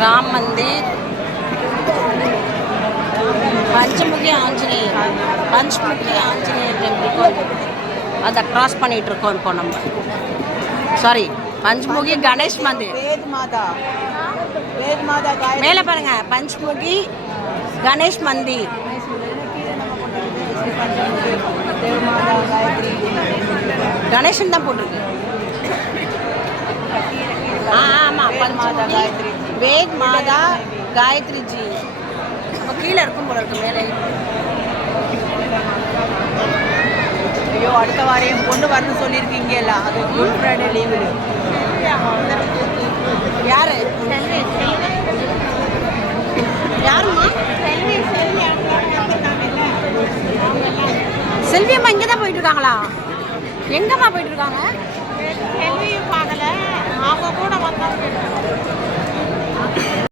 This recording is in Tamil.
ராம் மந்திர், பஞ்சமுகி ஆஞ்சநேயர், பஞ்சமுகி ஆஞ்சநேயர் டெம்பிள். அதை கிராஸ் பண்ணிட்டு இருக்கோம் இப்போ நம்ம. சாரி, பஞ்சமுகி கணேஷ் மந்திர். மேலே பாருங்க, பஞ்சமுகி கணேஷ் மந்திர். கணேசன் தான் போட்டிருக்கு. ஆமாம், பஞ்சமுகி வேத் மாதா காயத்ரி ஜி. இப்போ கீழே இருக்கும் போல இருக்கு மேலே. ஐயோ, அடுத்த வாரம் என் பொண்ணு வரணும்னு சொல்லியிருக்கீங்க எல்லாம். அது குட் ஃப்ரைடே லீவு. யாரு? யாருமா? செல்வி அம்மா இங்கே தான் போயிட்டு இருக்காங்களா? எங்கம்மா போயிட்டு இருக்காங்க? செல்வியும் பார்க்கல, அவங்க கூட வந்தாங்க.